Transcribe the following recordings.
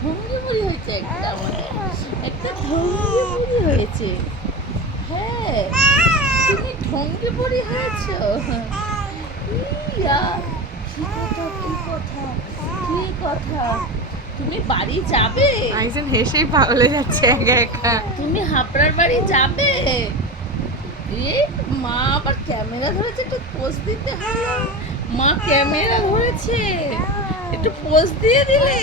পুরি হয়েছে একটা আমাদের। একটা ধঙ্গি হয়েছে। হ্যাঁ তুমি ঢঙ্গি পুরি হয়েছো? ইয়া কি কথা কি কথা কি কথা? তুমি বাড়ি যাবে? একজন হেসেই পাগলে যাচ্ছে একা একা। তুমি হাবড়ার বাড়ি যাবে? এ মা আবার ক্যামেরা ধরেছে একটু পোজ দিতে হলো মা ক্যামেরা ধরেছে একটু পোজ দিয়ে দিলে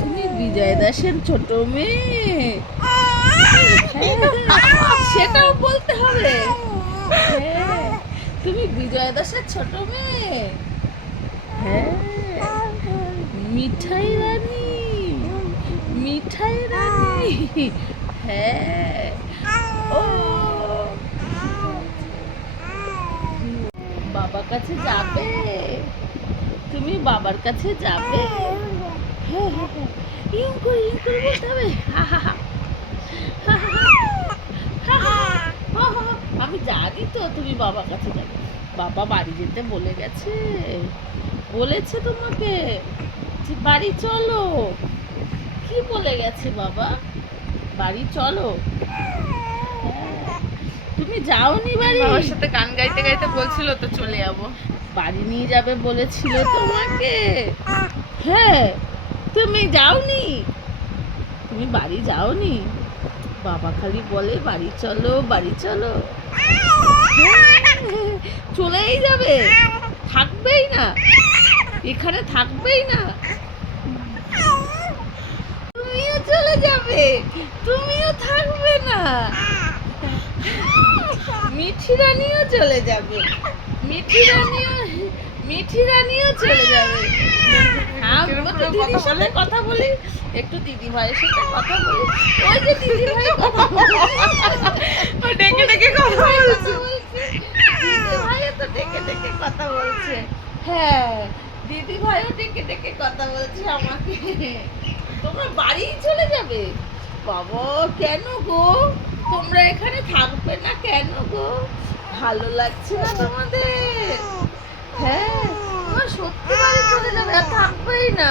তুমি বিজয় দাসের ছোট মেয়ে হ্যাঁ, সেটাও বলতে হবে হ্যাঁ তুমি বিজয় দাসের ছোট মেয়ে হ্যাঁ মিঠাই রানী মিঠাই রানী হ্যাঁ ও কাছে যাবে। তুমি বাবার কাছে যাবে। হ্যাঁ হ্যাঁ হ্যাঁ। ইউম করে ইউম করে বলতে হবে। হা হা হা। আমি জানি তো তুমি বাবার কাছে যাবে। বাবা বাড়ি যেতে বলে গেছে। বলেছে তোমাকে যে বাড়ি চলো। কি বলে গেছে বাবা? বাড়ি চলো। হ্যাঁ। তুমি যাওনি বাড়ি? বাবার সাথে গান গাইতে গাইতে বলছিল তো চলে যাব। বাড়ি নিয়ে যাবে বলেছিল তোমাকে। হ্যাঁ তুমি যাওনি? তুমি বাড়ি যাওনি? বাবা খালি বলে বাড়ি চলো বাড়ি চলো। হ্যাঁ, চলেই যাবে। থাকবেই না। এখানে থাকবেই না। তুমিও চলে যাবে। তুমিও থাকবে না। মিঠি রানীও চলে যাবে। মিঠি রানীও মিঠি রানীও চলে যাবে। তো দিদির কথা সাথে কথা বলি। একটু দিদি ভাইয়ের সাথে কথা বলি। ওই যে দিদি ভাই কথা ডেকে ডেকে কথা বলছে। দিদি ভাইও তো ডেকে ডেকে কথা বলছে। হ্যাঁ দিদি ভাইও ডেকে ডেকে কথা বলছে আমাকে। তোমরা বাড়ি চলে যাবে? বাবা কেন গো? তোমরা এখানে থাকবে না কেন গো? ভালো লাগছে না তোমাদের? হ্যাঁ তোমরা সত্যি বাড়ি চলে যাবে আর থাকবেই না।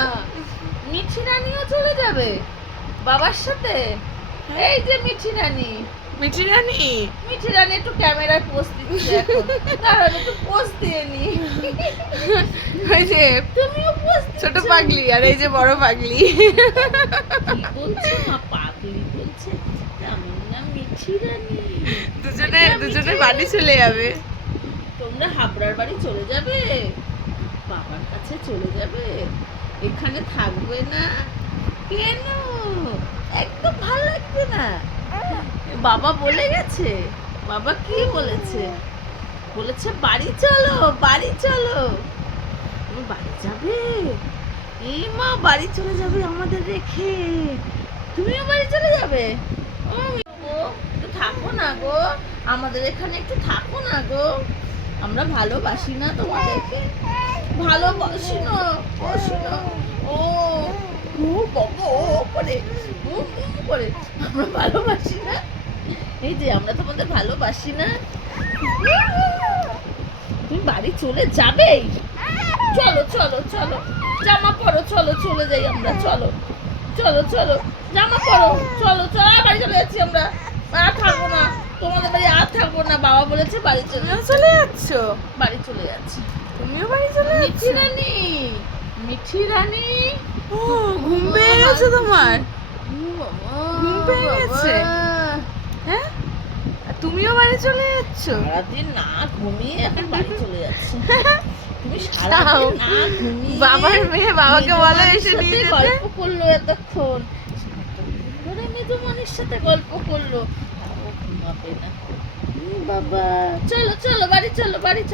মিঠি রানিও চলে যাবে বাবার সাথে? এই যে মিঠি রানী। মিঠি রানী? মিঠি রানী একটু ক্যামেরায় পোস্ট দিচ্ছে এখন। কারণ একটু পোস্ট দিয়ে নি। ওই যে তুমিও পোস্ট ছোট পাগলি আর এই যে বড় পাগলি। বলছো মা পাগলি বলছে আমার নাম মিঠি রানী দুজনে দুজনে বাড়ি চলে যাবে। তোমরা হাবড়ার বাড়ি চলে যাবে? বাবার কাছে চলে যাবে? এখানে থাকবে না? কেন? একদম ভালো লাগবে না। বাবা বলে গেছে। বাবা কি বলেছে? বলেছে বাড়ি চলো বাড়ি চলো। বাড়ি যাবে? এই মা বাড়ি চলে যাবে আমাদের রেখে। তুমিও বাড়ি চলে যাবে? থাকো না গো। আমাদের এখানে একটু থাকো না গো। আমরা ভালোবাসি না তোমাদেরকে। ভালোবাসি না ও আমরা তুমি বাড়ি চলে চলো চলো চলো। জামা পরো, চলো, চলে যাই আমরা, চলো। চলো চলো। জামা চলো চলো, বাড়ি চলে যাচ্ছি আমরা। আর থাকব না। তোমাদের বাড়ি আর থাকব না। বাবা বলেছে বাড়ি চলে তুমিও চলে যাচ্ছ? বাড়ি চলে যাচ্ছি। তুমিও বাড়ি চলে মিঠি রানী! মিঠি রানী! ও ঘুম পেয়ে গেছে তোমার? ঘুম পেয়ে গেছে? হ্যাঁ? তুমিও বাড়ি চলে যাচ্ছ? সারাদিন না ঘুমিয়ে এখন বাড়ি চলে যাচ্ছে। বাবার মেয়ে বাবাকে বলে এসে নিয়ে যেতে? গল্প করল এতক্ষণ। মেজমানির সাথে গল্প করল। ঘুমাবে না। বাবা। চলো চলো বাড়ি চলো বাড়ি চলো।